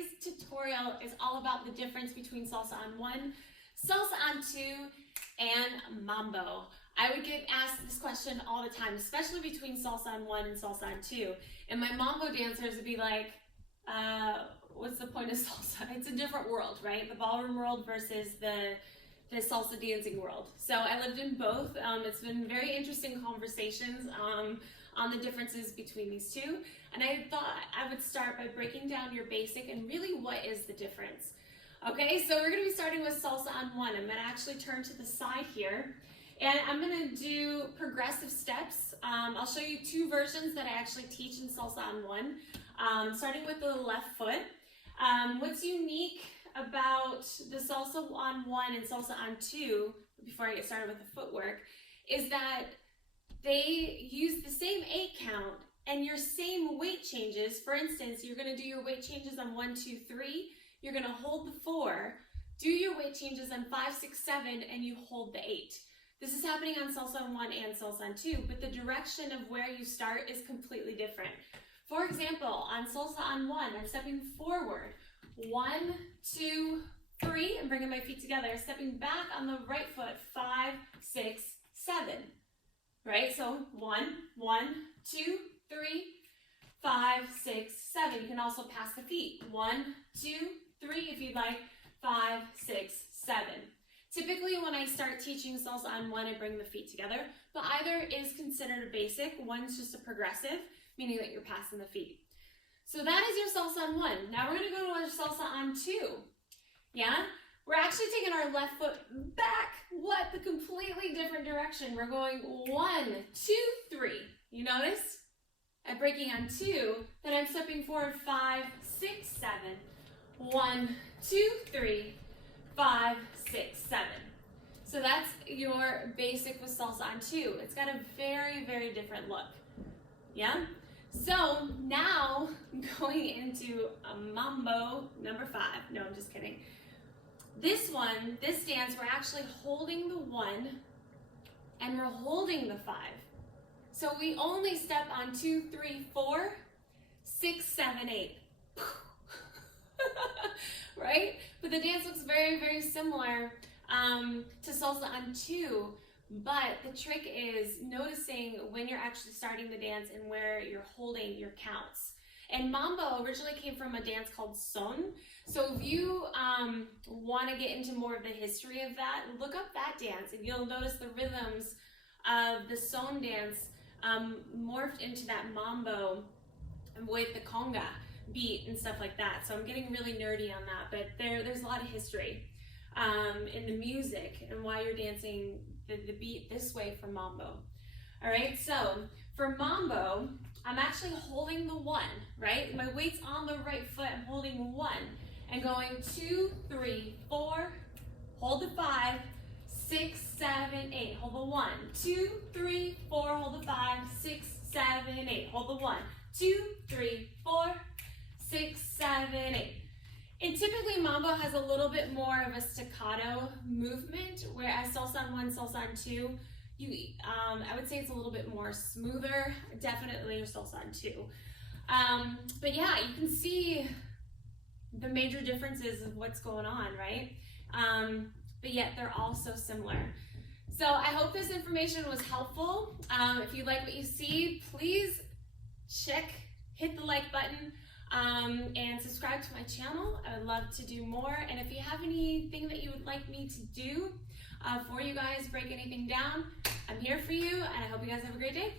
today's tutorial is all about the difference between Salsa on 1, Salsa on 2, and Mambo. I would get asked this question all the time, especially between Salsa on 1 and Salsa on 2. And my Mambo dancers would be like, what's the point of salsa? It's a different world, right? The ballroom world versus the salsa dancing world. So I lived in both. It's been very interesting conversations on the differences between these two. And I thought I would start by breaking down your basic and really what is the difference. Okay, so we're gonna be starting with Salsa on 1. I'm gonna actually turn to the side here. And I'm gonna do progressive steps. I'll show you two versions that I actually teach in Salsa on 1. Starting with the left foot. What's unique about the Salsa on 1 and Salsa on 2, before I get started with the footwork, is that they use the same 8 count and your same weight changes. For instance, you're gonna do your weight changes on 1, 2, 3, you're gonna hold the 4, do your weight changes on 5, 6, 7, and you hold the 8. This is happening on Salsa on 1 and Salsa on 2, but the direction of where you start is completely different. For example, on Salsa on 1, I'm stepping forward. 1, 2, 3, and bringing my feet together. Stepping back on the right foot, 5, 6, 7. Right? So 1, 2, 3, 5, 6, 7. You can also pass the feet. 1, 2, 3 if you'd like. 5, 6, 7. Typically when I start teaching Salsa on 1, I bring the feet together, but either is considered a basic. One's just a progressive, meaning that you're passing the feet. So that is your Salsa on 1. Now we're gonna go to our Salsa on 2. Yeah? We're actually taking our left foot back. What? The completely different direction. We're going 1, 2, 3. You notice? I'm breaking on 2, then I'm stepping forward 5, 6, 7. 1, 2, 3, 5, 6, 7. So that's your basic with Salsa on 2. It's got a very, very different look. Yeah? So now going into a Mambo number 5. No, I'm just kidding. This one, this dance, we're actually holding the 1 and we're holding the 5. So we only step on 2, 3, 4, 6, 7, 8. Right? But the dance looks very, very similar to Salsa on 2. But the trick is noticing when you're actually starting the dance and where you're holding your counts. And Mambo originally came from a dance called son. So if you want to get into more of the history of that, look up that dance and you'll notice the rhythms of the son dance morphed into that Mambo with the conga beat and stuff like that. So I'm getting really nerdy on that, but there's a lot of history in the music and why you're dancing the beat this way for Mambo. All right, so for Mambo, I'm actually holding the 1, right? My weight's on the right foot, I'm holding 1 and going 2, 3, 4, hold the 5, 6, 7, 8, hold the 1, 2, 3, 4, hold the 5, 6, 7, 8, hold the 1, 2, 3, 4, 6, 7, 8. And typically Mambo has a little bit more of a staccato movement, whereas Salsa on 1, Salsa on 2, I would say it's a little bit more smoother, definitely your Salsa on 2. But yeah, you can see the major differences of what's going on, right? But yet they're all so similar. So I hope this information was helpful. If you like what you see, please hit the like button. And subscribe to my channel. I would love to do more. And if you have anything that you would like me to do for you guys, break anything down, I'm here for you. And I hope you guys have a great day.